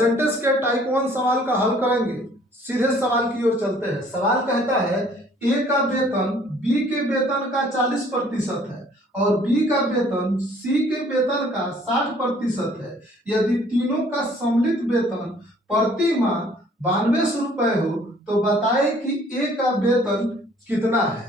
Percentage के type 1 सवाल का हल करेंगे। सीधे सवाल की ओर चलते हैं। सवाल कहता है ए का वेतन बी के वेतन का 40% है और बी का वेतन सी के वेतन का 60% है। यदि तीनों का सम्मिलित वेतन प्रति माह 9200 रुपए हो तो बताए कि ए का वेतन कितना है।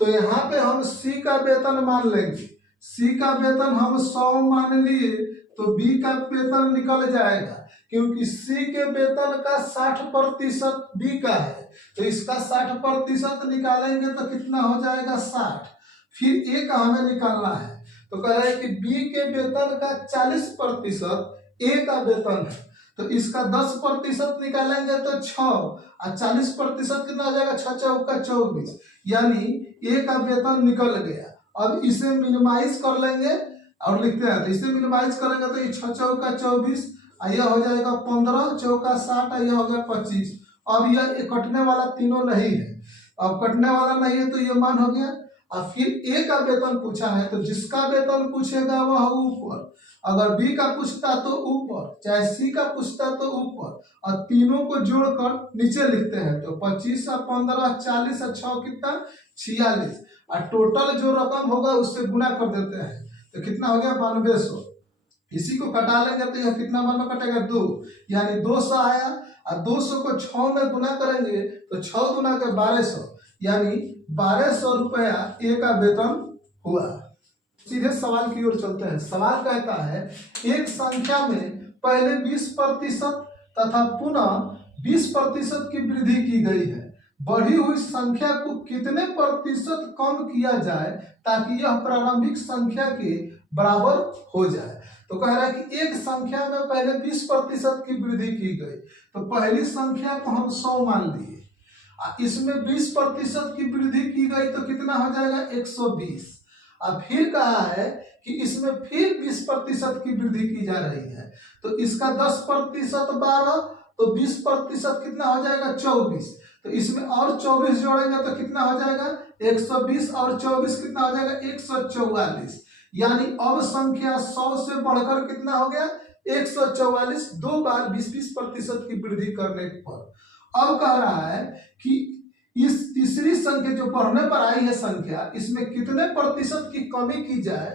तो यहाँ पे हम सी का वेतन मान लेंगे। सी का वेतन हम 100 मान लिए तो बी का वेतन निकल जाएगा, क्योंकि सी के वेतन का 60% बी का है तो इसका 60% निकालेंगे तो कितना हो जाएगा 60। फिर ए का हमें निकालना है तो कह रहे हैं कि बी के वेतन का 40% ए का वेतन है तो इसका 10% निकालेंगे तो 6 और 40% कितना हो जाएगा 6 चौका 24, यानी ए का वेतन निकल गया। अब इसे मिनिमाइज कर लेंगे और लिखते हैं तो इसे मिनिमाइज करेंगे तो ये 6 चौका 24, यह हो जाएगा 15 चौका 60, यह हो गया 25। अब यह कटने वाला तीनों नहीं है, अब कटने वाला नहीं है तो यह मान हो गया। और फिर ए का वेतन पूछा है तो जिसका वेतन पूछेगा वह ऊपर, अगर बी का पूछता तो ऊपर, चाहे सी का पूछता तो ऊपर, और तीनों को जोड़कर नीचे लिखते हैं तो 25 और 15 40 और 6 कितना 46, और टोटल जो रकम होगा उससे गुना कर देते हैं तो कितना हो गया 9200। इसी को कटा लेंगे तो यह कितना मान में कटेगा 2, यानी 200 आया और 200 को 6 में गुना करेंगे तो 6 गुना के 1200, यानी 1200 रुपया ए का वेतन हुआ। सीधे सवाल की ओर चलते हैं। सवाल कहता है एक संख्या में पहले 20% तथा पुनः 20% की वृद्धि की गई है। बढ़ी हुई संख्या को कितने प्रतिशत कम किया जाए ताकि यह प्रारंभिक संख्या के बराबर हो जाए। तो कह रहा है कि एक संख्या में पहले 20% की वृद्धि की गई तो पहली संख्या को हम 100 मान लिए, इसमें 20% की वृद्धि की गई तो कितना हो जाएगा 120। अब फिर कहा है कि इसमें फिर 20% की वृद्धि की जा रही है तो इसका 10% 12 तो 20% कितना हो जाएगा 24, तो इसमें और 24 जोड़ेंगे तो कितना हो जाएगा 120 और 24 कितना हो जाएगा 144, यानी अब संख्या 100 से बढ़कर कितना हो गया 144, 2 बार 20% की वृद्धि करने पर। अब कह रहा है कि इस तीसरी संख्या जो बढ़ने पर आई है संख्या, इसमें कितने प्रतिशत की कमी की जाए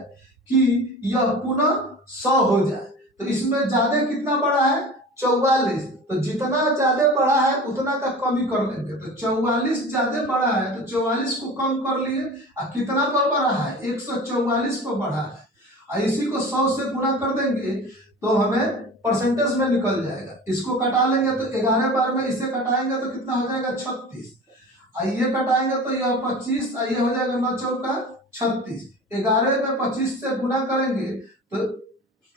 कि यह पुनः 100 हो जाए। तो इसमें ज्यादा कितना बढ़ा है 44, तो जितना ज्यादा बढ़ा है उतना का कमी कर लेंगे तो 44 ज्यादा बढ़ा है तो 44 को कम कर लिए और कितना पर बढ़ा है 144 पर बढ़ा है, और इसी को 100 से गुना कर देंगे तो हमें परसेंटेज में निकल जाएगा। इसको कटा लेंगे तो 11 बार में इसे कटाएंगे तो कितना हो जाएगा 36, आइए कटाएंगे तो यह 25, आइए हो जाएगा 9 चौका 36, 11 में 25 से गुना करेंगे तो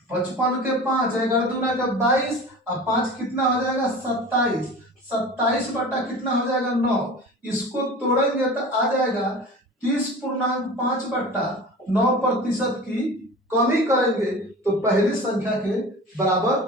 55 के 5, 11 दूना का 22 और 5 कितना हो जाएगा 27, 27 बटा कितना हो जाएगा 9, इसको तोड़ेंगे तो आ जाएगा 30.5 बटा 9% की कमी करेंगे तो पहली संख्या के बराबर